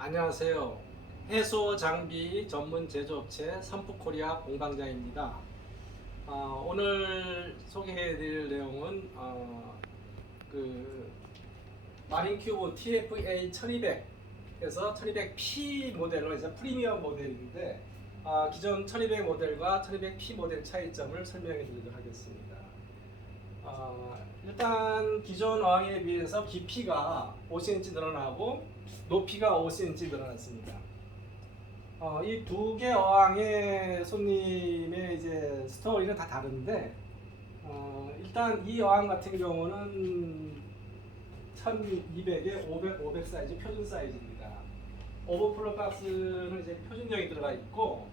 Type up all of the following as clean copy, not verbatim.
안녕하세요. 해소 장비 전문 제조업체 선프코리아 공방장입니다. 오늘 소개해드릴 내용은 그 마린큐브 TFA 1200에서 1200P 모델로 이제 프리미엄 모델인데 기존 1200 모델과 1200P 모델 차이점을 설명해 드리도록 하겠습니다. 일단 기존 어항에 비해서 깊이가 5cm 늘어나고 높이가 5cm 늘어났습니다. 이 두 개 어항의 손님의 이제 스토리는 다 다른데 일단 이 어항 같은 경우는 1200에 500 사이즈 표준 사이즈입니다. 오버플로 박스는 이제 표준형이 들어가 있고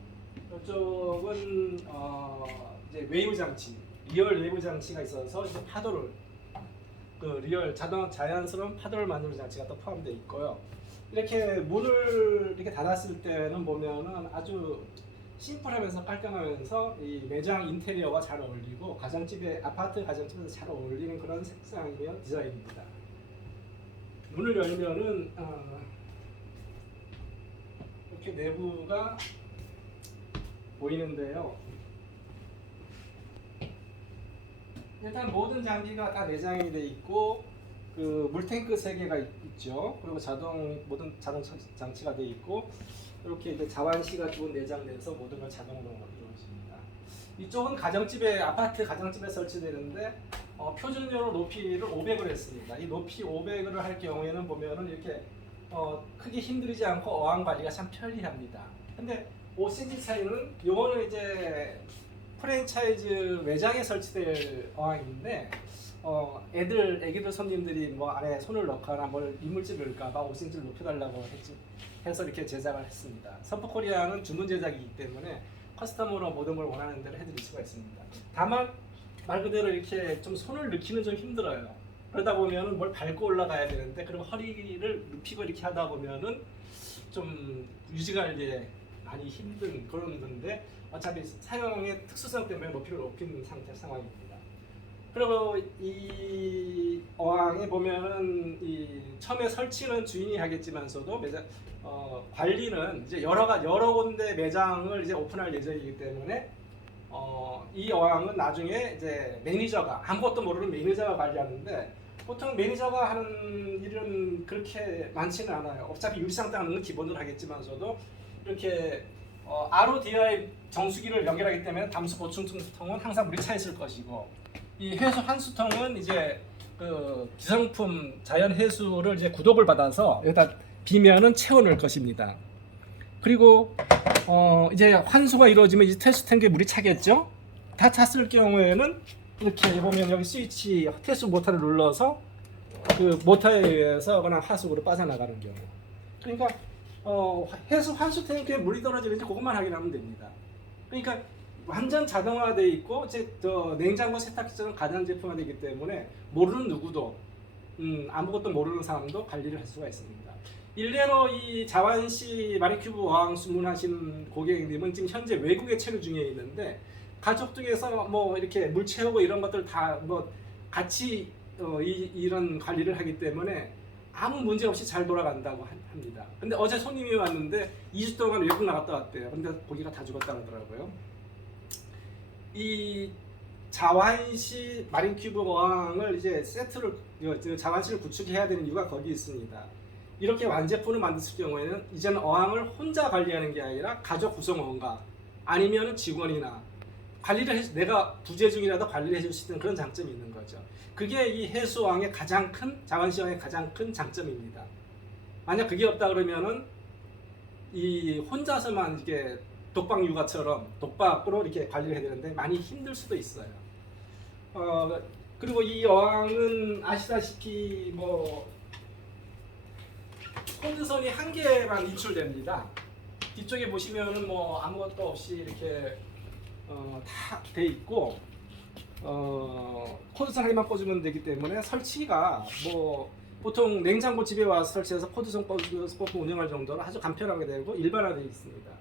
이쪽은 이제 웨이브 장치, 리얼 웨이브 장치가 있어서 이제 파도를 리얼 자연스러운 파도를 만드는 장치가 또 포함되어 있고요. 이렇게 문을 이렇게 닫았을 때는 보면은 아주 심플하면서 깔끔하면서 이 매장 인테리어와 잘 어울리고 아파트 가정집에서 잘 어울리는 그런 색상이며 디자인입니다. 문을 열면은 이렇게 내부가 보이는데요. 일단 모든 장비가 다 내장이 되어 있고 물탱크 3개가 있죠. 그리고 모든 자동 장치가 되어 있고 이렇게 이제 자완시가 두 내장돼서 모든 걸 자동으로 이루어집니다. 이쪽은 아파트 가정집에 설치되는데 표준적으로 높이를 500을 했습니다. 이 높이 500을 할 경우에는 보면은 이렇게 크게 힘들이지 않고 어항 관리가 참 편리합니다. 근데 5cm 차이는 요거는 이제 프랜차이즈 매장에 설치될 어항인데 애기들 손님들이 뭐 안에 손을 넣거나 뭘 이물질을 넣을까봐 5cm를 높여달라고 해서 이렇게 제작을 했습니다. 선프코리아는 주문 제작이기 때문에 커스텀으로 모든 걸 원하는 대로 해드릴 수가 있습니다. 다만 말 그대로 이렇게 좀 손을 넣기는 좀 힘들어요. 그러다 보면은 뭘 밟고 올라가야 되는데 그리고 허리를 눕히고 이렇게 하다 보면은 좀 유지가 이제 많이 힘든 그런 건데 어차피 사용의 특수성 때문에 높이를 높이는 상황입니다. 그리고 이 어항에 보면은 처음에 설치는 주인이 하겠지만서도 관리는 이제 여러 군데 매장을 이제 오픈할 예정이기 때문에 이 어항은 나중에 이제 매니저가 아무것도 모르는 매니저가 관리하는데 보통 매니저가 하는 일은 그렇게 많지는 않아요. 어차피 유리상 닦는 건 기본으로 하겠지만서도 이렇게 RODI 정수기를 연결하기 때문에 담수 보충 수통은 항상 물이 차 있을 것이고 이 해수 환수통은 이제 기성품 자연 해수를 이제 구독을 받아서 여기다 비면은 채워 넣을 것입니다. 그리고 이제 환수가 이루어지면 이제 퇴수 탱크에 물이 차겠죠. 다 찼을 경우에는 이렇게 보면 여기 스위치 퇴수 모터를 눌러서 그 모터에 의해서 그냥 하수구로 빠져나가는 경우. 그러니까 해수 환수 탱크에 물이 떨어지는지 그것만 확인하면 됩니다. 그러니까 완전 자동화되어 있고 냉장고 세탁기처럼 가전제품화되기 때문에 모르는 누구도 아무것도 모르는 사람도 관리를 할 수가 있습니다. 일례로 이 자완시 마린큐브 어항 주문하신 고객님은 지금 현재 외국에 체류 중에 있는데 가족 중에서 뭐 이렇게 물 채우고 이런 것들 다 뭐 같이 이런 관리를 하기 때문에 아무 문제 없이 잘 돌아간다고 합니다. 근데 어제 손님이 왔는데 2주 동안 외국 나갔다 왔대요. 근데 고기가 다 죽었다 그러더라고요. 이 자완시 마린큐브 어항을 이제 자완시를 구축해야 되는 이유가 거기 있습니다. 이렇게 완제품을 만드실 경우에는 이제는 어항을 혼자 관리하는 게 아니라 가족 구성원과 아니면 직원이나 내가 부재 중이라도 관리를 해줄 수 있는 그런 장점이 있는 거죠. 그게 이 해수어항의 자완시 어항의 가장 큰 장점입니다. 만약 그게 없다 그러면은 이 혼자서만 이게 독박 육아처럼 독박으로 이렇게 관리를 해야 되는데 많이 힘들 수도 있어요. 그리고 이 어항은 아시다시피 뭐 콘드선이 한 개만 이출됩니다. 뒤쪽에 보시면은 뭐 아무것도 없이 이렇게 다 돼 있고 코드선 한 개만 꽂으면 되기 때문에 설치가 뭐 보통 냉장고 집에 와서 설치해서 코드선 꽂고 운영할 정도로 아주 간편하게 되고 일반화되어 있습니다.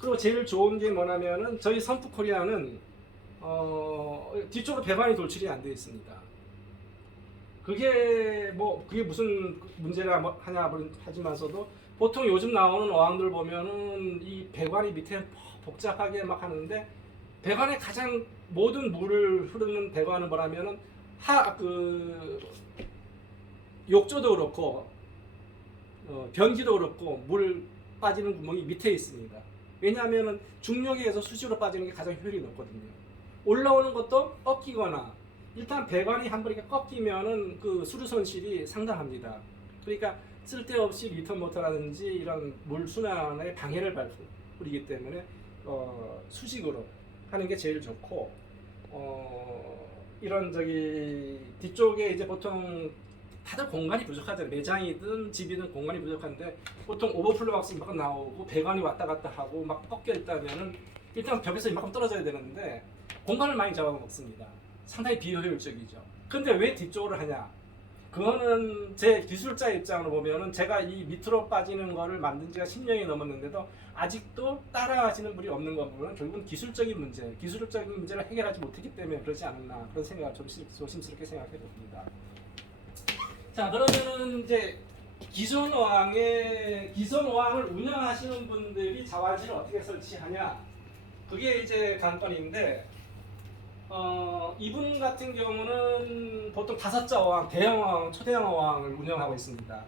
그리고 제일 좋은 게 뭐냐면은 저희 선프코리아는 뒤쪽으로 배관이 돌출이 안 되어 있습니다. 그게 무슨 문제가 하냐 하지만서도 보통 요즘 나오는 어항들 보면은 이 배관이 밑에 복잡하게 막 하는데, 배관의 가장 모든 물을 흐르는 배관은 뭐라면은 욕조도 그렇고 변기도 그렇고 물 빠지는 구멍이 밑에 있습니다. 왜냐하면은 중력에 의해서 수직으로 빠지는 게 가장 효율이 높거든요. 올라오는 것도 꺾이거나, 일단 배관이 한 번 이렇게 꺾이면은 그 수류 손실이 상당합니다. 그러니까 쓸데없이 리터 모터라든지 이런 물 순환에 방해를 부리기 때문에 수직으로 하는 게 제일 좋고, 이런 뒤쪽에 이제 보통 다들 공간이 부족하잖아요. 매장이든 집이든 공간이 부족한데 보통 오버플로 박스 막 나오고 배관이 왔다 갔다 하고 막 꺾여 있다면은 일단 벽에서 이만큼 떨어져야 되는데 공간을 많이 잡아먹습니다. 상당히 비효율적이죠. 근데 왜 뒤쪽으로 하냐? 그거는 제 기술자 입장으로 보면은, 제가 이 밑으로 빠지는 거를 만든 지가 10년이 넘었는데도 아직도 따라하시는 분이 없는 거 보면 결국은 기술적인 문제를 해결하지 못했기 때문에 그러지 않았나, 그런 생각을 좀 조심스럽게 생각해 봅니다. 자, 그러면은 이제 기존 어항을 운영하시는 분들이 자완실을 어떻게 설치하냐, 그게 이제 관건인데, 이분 같은 경우는 보통 5자 어항, 대형 어항, 초대형 어항을 운영하고 있습니다.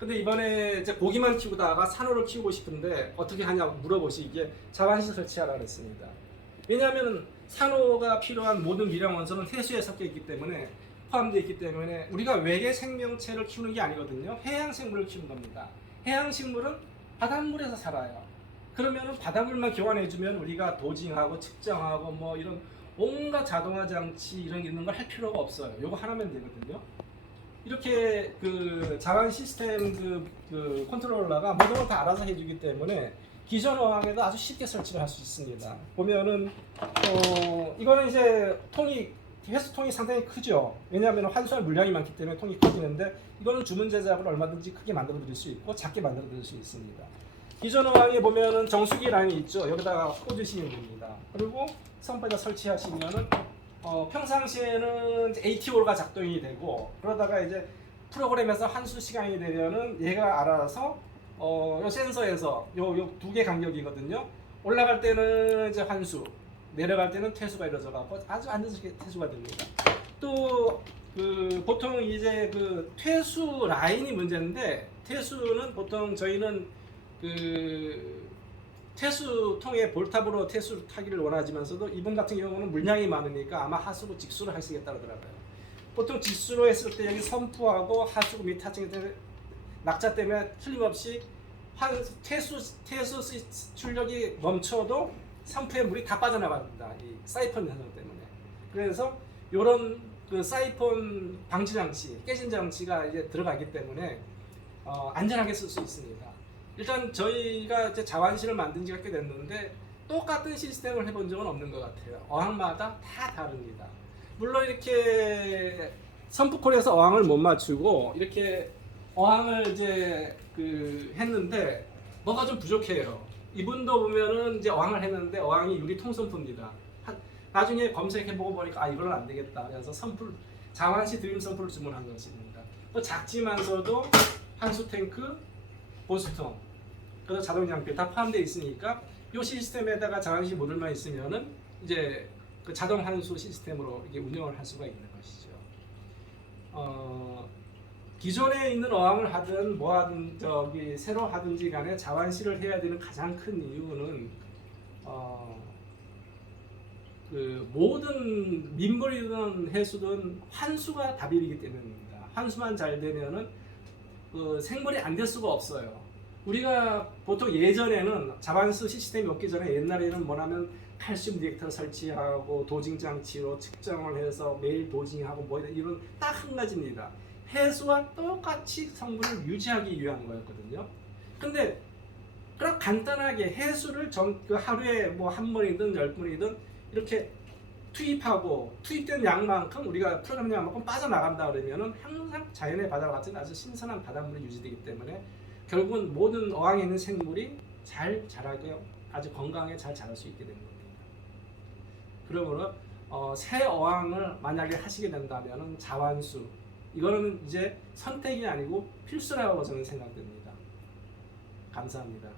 근데 이번에 이제 고기만 키우다가 산호를 키우고 싶은데 어떻게 하냐고 물어보시기에 자완실 설치하라고 했습니다. 왜냐하면 산호가 필요한 모든 미량 원소는 해수에 섞여 있기 때문에, 포함되어 있기 때문에, 우리가 외계 생명체를 키우는 게 아니거든요. 해양 생물을 키우는 겁니다. 해양 생물은 바닷물에서 살아요. 그러면은 바닷물만 교환해주면 우리가 도징하고 측정하고 뭐 이런 온갖 자동화 장치 이런 게 있는 걸 할 필요가 없어요. 요거 하나면 되거든요. 이렇게 그 자완 시스템 그 컨트롤러가 모든 걸 다 알아서 해주기 때문에 기존 어항에도 아주 쉽게 설치를 할 수 있습니다. 보면은 이거는 이제 회수통이 상당히 크죠. 왜냐하면 환수할 물량이 많기 때문에 통이 커지는데, 이거는 주문 제작으로 얼마든지 크게 만들어 드릴 수 있고 작게 만들어 드릴 수 있습니다. 기존 어항에 보면은 정수기 라인이 있죠. 여기다가 꽂으시면 됩니다. 그리고 선반에다 설치하시면은 평상시에는 ATO가 작동이 되고, 그러다가 이제 프로그램에서 환수 시간이 되면은 얘가 알아서 요 센서에서 요 두 개 간격이거든요. 올라갈 때는 이제 환수, 내려갈 때는 퇴수가 이루어져 갖고 아주 안정적인 퇴수가 됩니다. 또 보통 이제 그 퇴수 라인이 문제인데, 퇴수는 보통 저희는 퇴수통에 볼탑으로 퇴수를 타기를 원하지만서도 이분 같은 경우는 물량이 많으니까 아마 하수구 직수로 하시겠다 그러더라고요. 보통 직수로 했을 때 여기 선프하고 하수구 밑 하층에 낙자 때문에 틀림없이 퇴수 출력이 멈춰도 선프에 물이 다 빠져나갑니다. 이 사이폰 현상 때문에. 그래서 이런 그 사이폰 방지 장치, 깨진 장치가 이제 들어가기 때문에 안전하게 쓸 수 있습니다. 일단 저희가 이제 자완실을 만든 지가 꽤 됐는데 똑같은 시스템을 해본 적은 없는 것 같아요. 어항마다 다 다릅니다. 물론 이렇게 선프콜에서 어항을 못 맞추고 이렇게 어항을 이제 했는데 뭐가 좀 부족해요. 이분도 보면은 이제 어항을 했는데 어항이 유리 통선프입니다. 나중에 검색해보고 보니까 이걸로 안 되겠다. 그래서 자완실 드림 선프를 주문한 것입니다. 또 작지만서도 한수 탱크, 보스통, 그래서 자동 장비 다 포함되어 있으니까 이 시스템에다가 자완실 모듈만 있으면은 이제 그 자동 한수 시스템으로 이게 운영을 할 수가 있는 것이죠. 기존에 있는 어항을 하든 뭐 하든 새로 하든지 간에 자완실을 해야 되는 가장 큰 이유는 그 모든 민물이든 해수든 환수가 답이기 때문입니다. 환수만 잘 되면은 그 생물이 안 될 수가 없어요. 우리가 보통 예전에는 자완수 시스템이 없기 전에 옛날에는 뭐냐면 칼슘 디렉터를 설치하고 도징 장치로 측정을 해서 매일 도징하고 뭐 이런 딱 한 가지입니다. 해수와 똑같이 성분을 유지하기 위한 거였거든요. 근데 그럼 간단하게 해수를 하루에 뭐 한 번이든 10번이든 이렇게 투입하고 투입된 양만큼 우리가 프로그램 양만큼 빠져나간다 그러면은 항상 자연의 바다 같은 아주 신선한 바닷물이 유지되기 때문에 결국은 모든 어항에 있는 생물이 잘 자라고 아주 건강하게 잘 자랄 수 있게 되는 겁니다. 그러므로 새 어항을 만약에 하시게 된다면은 자완수 이거는 이제 선택이 아니고 필수라고 저는 생각됩니다. 감사합니다.